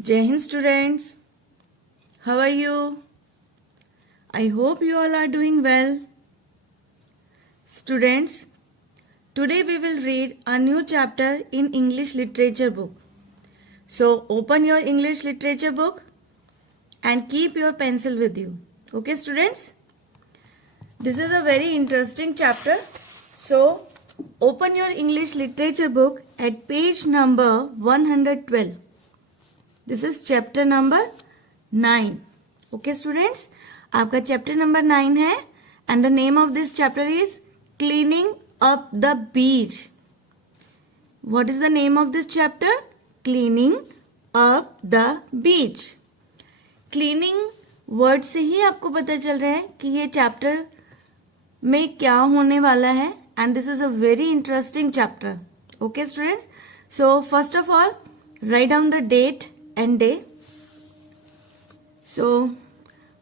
Jai Hind students, how are you? I hope you all are doing well. Students, today we will read a new chapter in English literature book. So open your English literature book and keep your pencil with you. Okay students? This is a very interesting chapter. So open your English literature book at page number 112. This is chapter number 9. Okay students, आपका chapter number 9 है and the name of this chapter is Cleaning Up the Beach. What is the name of this chapter? Cleaning Up the Beach. Cleaning word से ही आपको पता चल रहा है कि ये chapter में क्या होने वाला है and this is a very interesting chapter. Okay students, so first of all write down the date and day. So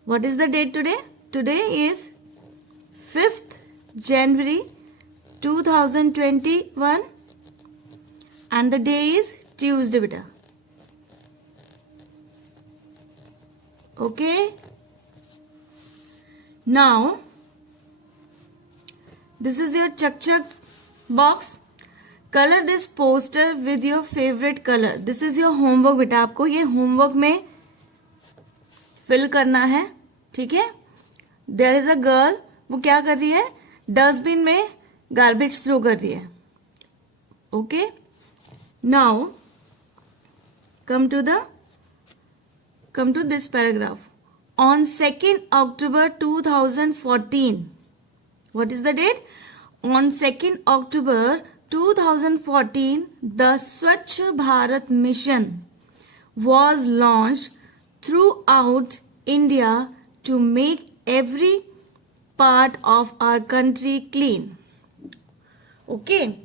what is the date today? Today is 5th January 2021 and the day is Tuesday beta. Okay, now this is your chak box. Color this poster with your favorite color. This is your homework बेटा, आपको ये homework में fill करना है, ठीक है? There is a girl, वो क्या कर रही है? Dustbin में garbage throw कर रही है. Okay? Now come to this paragraph. On 2nd October 2014. What is the date? On 2nd October 2014, the Swachh Bharat Mission was launched throughout India to make every part of our country clean. Okay.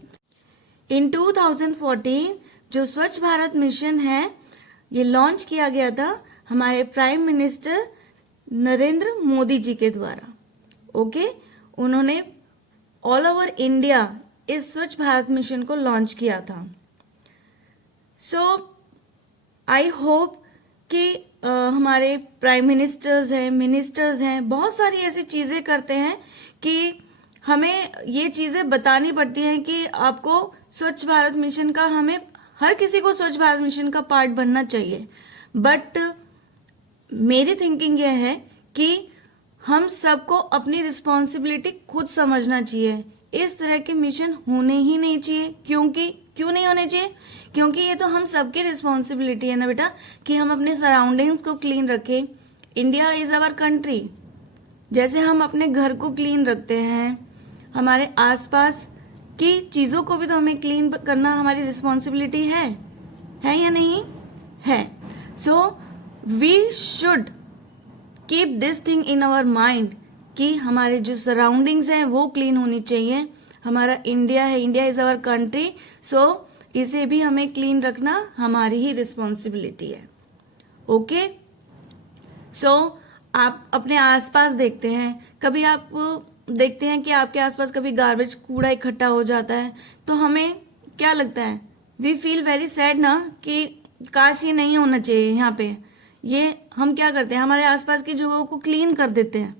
In 2014 जो स्वच्छ Bharat mission है ये launch किया गया था हमारे prime minister Narendra Modi ji के द्वारा. ओके, उन्होंने ऑल ओवर इंडिया इस स्वच्छ भारत मिशन को लॉन्च किया था. सो आई होप कि हमारे प्राइम मिनिस्टर्स हैं, मिनिस्टर्स हैं, बहुत सारी ऐसी चीज़ें करते हैं कि हमें ये चीज़ें बतानी पड़ती हैं कि आपको स्वच्छ भारत मिशन का, हमें हर किसी को स्वच्छ भारत मिशन का पार्ट बनना चाहिए. बट मेरी थिंकिंग ये है कि हम सबको अपनी रिस्पॉन्सिबिलिटी खुद समझना चाहिए. इस तरह के मिशन होने ही नहीं चाहिए. क्यों नहीं होने चाहिए? क्योंकि ये तो हम सबकी रिस्पॉन्सिबिलिटी है ना बेटा कि हम अपने सराउंडिंग्स को क्लीन रखें. India is our country. जैसे हम अपने घर को क्लीन रखते हैं, हमारे आसपास की चीज़ों को भी तो हमें क्लीन करना हमारी रिस्पॉन्सिबिलिटी है या नहीं है? So we should keep this thing in our mind कि हमारे जो सराउंडिंग्स हैं वो क्लीन होनी चाहिए. हमारा इंडिया है, इंडिया इज़ आवर कंट्री, सो इसे भी हमें क्लीन रखना हमारी ही रिस्पॉन्सिबिलिटी है. ओके, सो आप अपने आसपास देखते हैं, कभी आप देखते हैं कि आपके आसपास कभी गार्बेज कूड़ा इकट्ठा हो जाता है तो हमें क्या लगता है? वी फील वेरी सैड ना कि काश ये नहीं होना चाहिए यहाँ पे. ये हम क्या करते हैं, हमारे आसपास की जगहों को क्लीन कर देते हैं.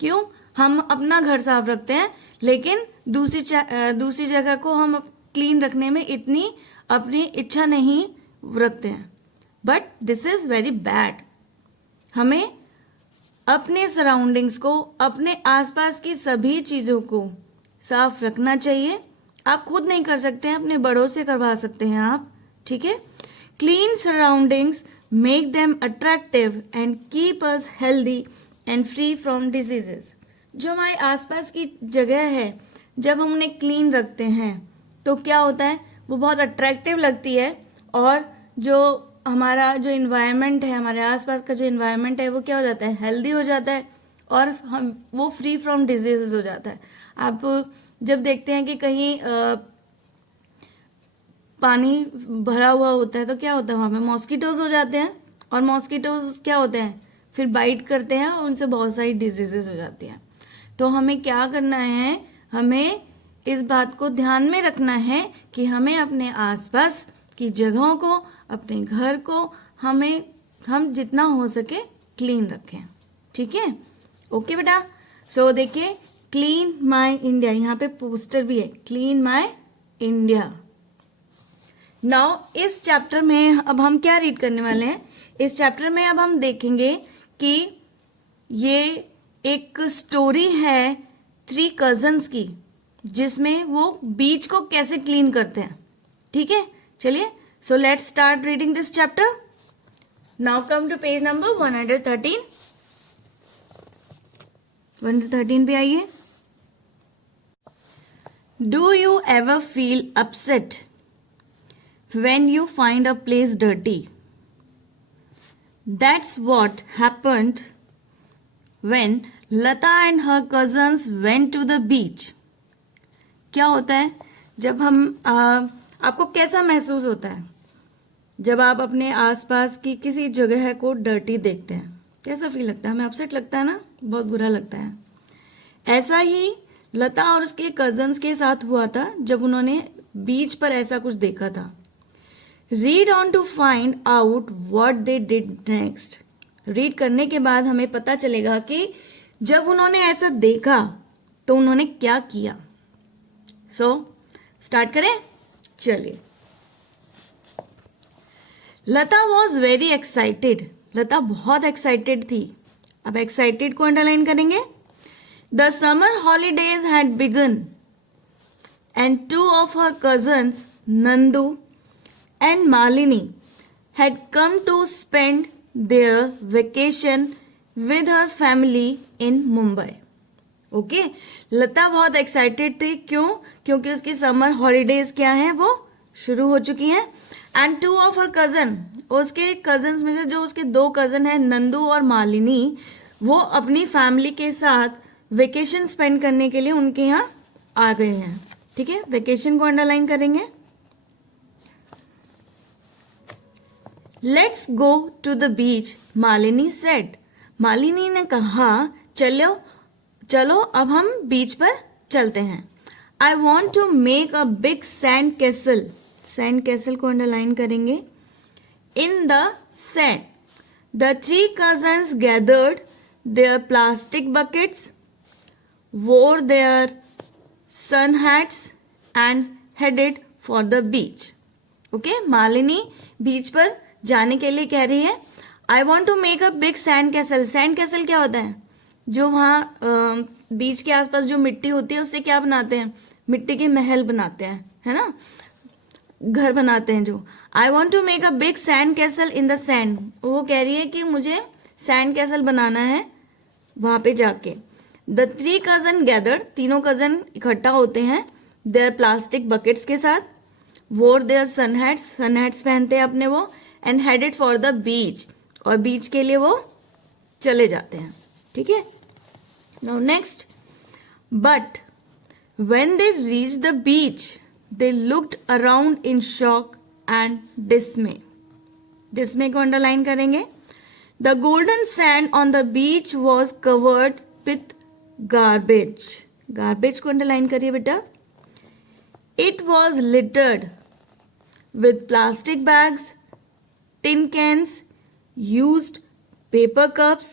क्यों? हम अपना घर साफ रखते हैं लेकिन दूसरी जगह को हम क्लीन रखने में इतनी अपनी इच्छा नहीं रखते हैं. But this is very bad. हमें अपने सराउंडिंग्स को, अपने आसपास की सभी चीज़ों को साफ रखना चाहिए. आप खुद नहीं कर सकते हैं, अपने बड़ों से करवा सकते हैं आप, ठीक है? Clean surroundings make them attractive and keep us healthy and free from diseases. जो हमारे आसपास की जगह है जब हम उन्हें क्लीन रखते हैं तो क्या होता है, वो बहुत अट्रैक्टिव लगती है और जो हमारा जो इन्वायरमेंट है, हमारे आसपास का जो इन्वायरमेंट है वो क्या हो जाता है, हेल्दी हो जाता है और हम वो फ्री फ्रॉम डिजीजेस हो जाता है. आप जब देखते हैं कि कहीं पानी भरा हुआ होता है तो क्या होता है, वहाँ पे मॉस्किटोज हो जाते हैं और मॉस्किटोज क्या होते हैं, फिर बाइट करते हैं और उनसे बहुत सारी डिजीजेस हो जाती हैं. तो हमें क्या करना है, हमें इस बात को ध्यान में रखना है कि हमें अपने आसपास की जगहों को, अपने घर को, हम जितना हो सके क्लीन रखें, ठीक है। ओके बेटा, सो देखिए क्लीन माय इंडिया, यहाँ पे पोस्टर भी है, क्लीन माय इंडिया। नाउ इस चैप्टर में अब हम क्या रीड करने वाले हैं, इस चैप्टर में अब हम देखेंगे कि ये एक स्टोरी है 3 कजन्स की, जिसमें वो बीच को कैसे क्लीन करते हैं, ठीक है। चलिए, so let's start reading this chapter. Now come to page number 113। 113 पे आइए। Do you ever feel upset when you find a place dirty? That's what happened when Lata and her cousins went to the beach. क्या होता है जब हम आपको कैसा महसूस होता है जब आप अपने आसपास की किसी जगह को डर्टी देखते हैं? कैसा फील लगता है? हमें अपसेट लगता है ना, बहुत बुरा लगता है। ऐसा ही लता और उसके कजन्स के साथ हुआ था जब उन्होंने बीच पर ऐसा कुछ देखा था। Read on to find out what they did next. Read करने के बाद हमें पता चलेगा कि जब उन्होंने ऐसा देखा तो उन्होंने क्या किया। सो स्टार्ट करें, चलिए। लता वॉज वेरी एक्साइटेड। लता बहुत एक्साइटेड थी। अब एक्साइटेड को अंडरलाइन करेंगे। The summer holidays had begun and 2 of her cousins, Nandu and Malini, had come to spend their vacation with her family in Mumbai. Okay, Lata बहुत excited थी। क्यों? क्योंकि उसकी समर हॉलीडेज क्या है, वो शुरू हो चुकी हैं। एंड 2 of her cousin, उसके कजन्स में से जो उसके 2 कजन हैं नंदू और मालिनी, वो अपनी फैमिली के साथ वेकेशन स्पेंड करने के लिए उनके यहाँ आ गए हैं, ठीक है। वेकेशन को अंडरलाइन करेंगे। Let's go to the beach, Malini said. Malini ने कहा चलो अब हम बीच पर चलते हैं। I want to make a big sand castle. Sand castle को अंडरलाइन करेंगे। In the sand the 3 cousins gathered their plastic buckets, wore their sun hats and headed for the beach. Okay, Malini beach पर जाने के लिए कह रही है। I want to make a big sand castle. Sand castle क्या होता है? जो वहाँ बीच के आसपास जो मिट्टी होती है उससे क्या बनाते हैं? मिट्टी के महल बनाते हैं, है ना, घर बनाते हैं जो। I want to make a big sand castle in the sand. वो कह रही है कि मुझे सैंड कैसल बनाना है वहां पे जाके। द 3 cousin गैदर, तीनों कजन इकट्ठा होते हैं देयर प्लास्टिक बकेट्स के साथ। वोर देयर सन हैट्स पहनते हैं अपने वो। And headed for the beach, और बीच के लिए वो चले जाते हैं, ठीक है। Now next, but when they reach the beach they looked around in shock and डिस्मे। डिस्मे को अंडरलाइन करेंगे। The golden sand on the beach was covered with garbage. Garbage को अंडरलाइन करिए बेटा। It was littered with plastic bags, tin cans, used paper cups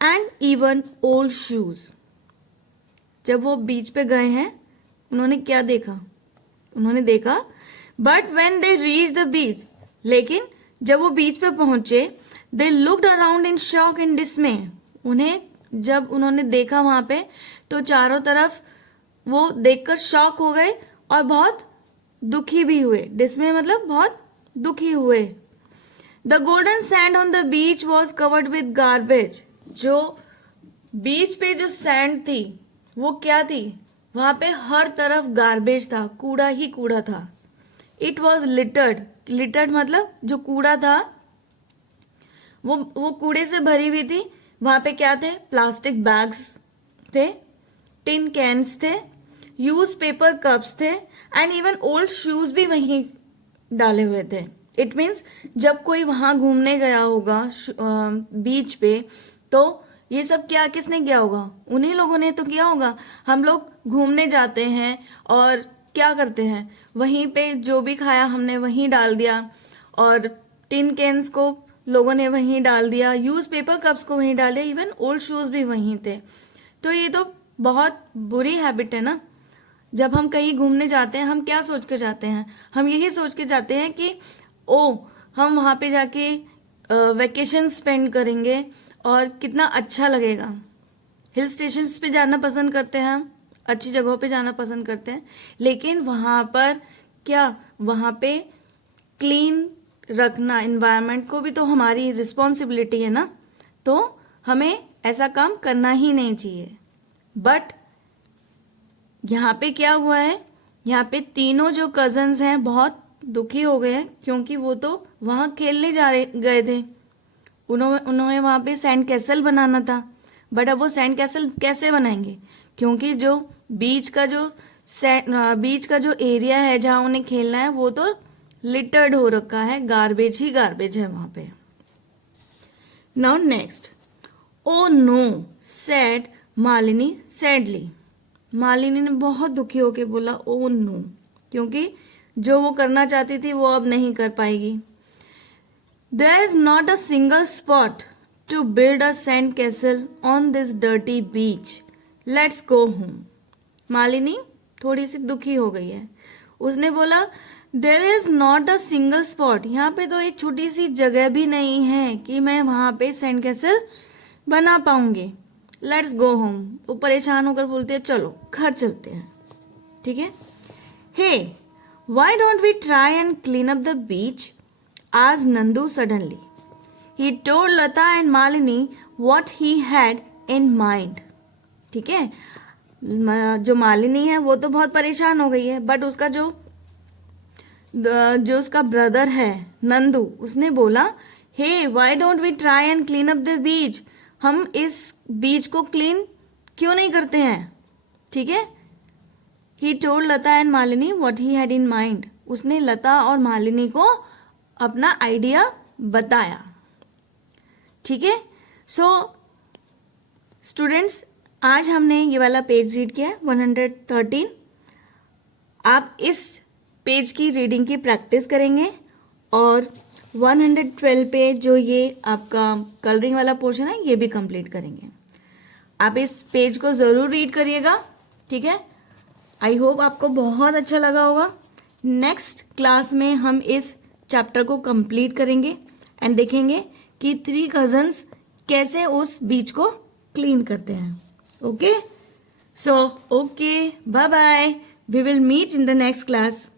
and even old shoes. जब वो बीच पे गए हैं उन्होंने क्या देखा? उन्होंने देखा but when they reached the beach, लेकिन जब वो बीच पे पहुंचे they looked around in shock and dismay. जब उन्होंने देखा वहां पे तो चारों तरफ वो देखकर शॉक हो गए और बहुत दुखी भी हुए। डिस्मे मतलब बहुत दुखी हुए। The golden sand on the beach was covered with garbage. जो बीच पे जो सैंड थी वो क्या थी? वहां पे हर तरफ गार्बेज था, कूड़ा ही कूड़ा था। इट वॉज लिटर्ड मतलब जो कूड़ा था वो कूड़े से भरी हुई थी। वहां पे क्या थे? प्लास्टिक बैग्स थे, टिन कैन्स थे, यूज पेपर कप्स थे एंड इवन ओल्ड शूज भी वहीं डाले हुए थे। इट मीन्स जब कोई वहां घूमने गया होगा बीच पे तो ये सब क्या किसने किया होगा? उन्हीं लोगों ने तो किया होगा। हम लोग घूमने जाते हैं और क्या करते हैं, वहीं पे जो भी खाया हमने वहीं डाल दिया और टिन कैन्स को लोगों ने वहीं डाल दिया, यूज पेपर कप्स को वहीं डाल दिया, इवन ओल्ड शूज भी वहीं थे। तो ये तो बहुत बुरी हैबिट है ना। जब हम कहीं घूमने जाते हैं, हम क्या सोच के जाते हैं? हम यही सोच के जाते हैं कि ओ, हम वहाँ पे जाके वेकेशन स्पेंड करेंगे और कितना अच्छा लगेगा। हिल स्टेशंस पे जाना पसंद करते हैं हम, अच्छी जगहों पे जाना पसंद करते हैं, लेकिन वहाँ पर क्या, वहाँ पे क्लीन रखना एनवायरनमेंट को भी तो हमारी रिस्पॉन्सिबिलिटी है ना। तो हमें ऐसा काम करना ही नहीं चाहिए। बट यहाँ पे क्या हुआ है, यहाँ पे तीनों जो कजन्स हैं बहुत दुखी हो गए हैं, क्योंकि वो तो वहाँ खेलने गए थे। उन्होंने वहाँ पे सैंड कैसल बनाना था। बट अब वो सैंड कैसल कैसे बनाएंगे, क्योंकि जो बीच का जो एरिया है जहाँ उन्हें खेलना है वो तो लिटर्ड हो रखा है, गार्बेज ही गार्बेज है वहाँ पे। Now next, oh no said Malini sadly. Malini ने बहुत दुखी होके बोला ओ नो, क्योंकि जो वो करना चाहती थी वो अब नहीं कर पाएगी। There is not a single spot to build a sand castle on this dirty beach. Let's go home. Malini थोड़ी सी दुखी हो गई है। उसने बोला There is not a single spot. यहाँ पे तो एक छोटी सी जगह भी नहीं है कि मैं वहाँ पे सैंड कैसल बना पाऊंगी। Let's go home. वो परेशान होकर बोलते हैं चलो घर चलते हैं। ठीक है। Hey, why don't we try and clean up the beach? Asked Nandu suddenly. He told Lata and Malini what he had in mind. ठीक है, जो मालिनी है वो तो बहुत परेशान हो गई है, बट उसका जो उसका ब्रदर है नंदू, उसने बोला hey why don't we try and clean up the beach, हम इस बीच को क्लीन क्यों नहीं करते हैं। ठीक है। He told Lata and Malini what he had in mind. उसने लता और मालिनी को अपना आइडिया बताया। ठीक है। सो स्टूडेंट्स, आज हमने ये वाला पेज रीड किया 113। आप इस पेज की रीडिंग की प्रैक्टिस करेंगे और 112 पे जो ये आपका कलरिंग वाला पोर्शन है ये भी कंप्लीट करेंगे। आप इस पेज को ज़रूर रीड करिएगा। ठीक है। आई होप आपको बहुत अच्छा लगा होगा। नेक्स्ट क्लास में हम इस चैप्टर को कंप्लीट करेंगे एंड देखेंगे कि 3 कजन्स कैसे उस बीच को क्लीन करते हैं। Okay, so okay, bye bye, we will meet in the next class.